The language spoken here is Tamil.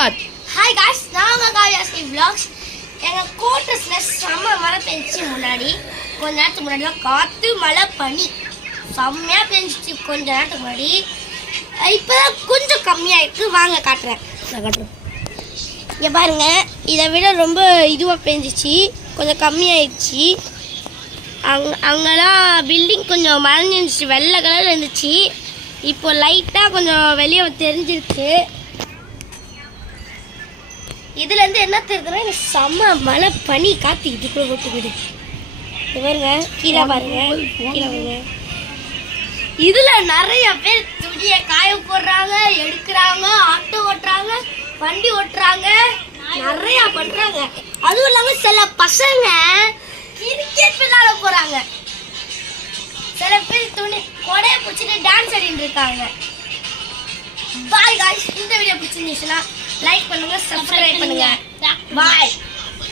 ஸ்டார்ட். ஹாய் காய்ஸ், நாங்க காவியாஸ்ரீ vlogs. எங்க கோட்டர்ஸ்ல செம்ம மழை பெஞ்சிச்சு. முன்னாடி கொஞ்ச நேரத்துக்கு முன்னாடி காத்து மழை பனி செம்மையா பெஞ்சிச்சு கொஞ்ச நேரத்துக்கு முன்னாடி. இப்போதான் கொஞ்சம் கம்மியாயிருக்கு. வாங்க காட்டுறேன். இங்கே பாருங்க, இதை விட ரொம்ப இதுவாக பெஞ்சிச்சு, கொஞ்சம் கம்மியாயிடுச்சு. அங்கெல்லாம் பில்டிங் கொஞ்சம் மறைஞ்சிருந்துச்சு, வெள்ளை கலர் இருந்துச்சு. இப்போ லைட்டாக கொஞ்சம் வெளியே தெரிஞ்சிருச்சு. இதுலேருந்து என்ன தெரியுதுன்னா, எனக்கு செம்ம மழை பனி காற்று இதுக்குள்ளே போட்டுக்குது. பாருங்க, கீழே பாருங்க, கீழே பாருங்க. இதில் நிறைய பேர் துணியை காய போடுறாங்க, எடுக்கிறாங்க, ஆட்டோ ஓட்டுறாங்க, வண்டி ஓட்டுறாங்க, நிறையா பண்ணுறாங்க. அதுவும் இல்லாமல் சில பசங்க கிரிக்கெட் விளையாட போகிறாங்க. சில பேர் துணி கொடையை பிடிச்சிட்டு டான்ஸ் ஆடிட்டு இருக்காங்க. பாய் காய்ஸ், இந்த வீடியோ பிடிச்சிருந்துச்சுன்னா லைக் பண்ணுங்க, சப்ஸ்கிரைப் பண்ணுங்க. பாய்.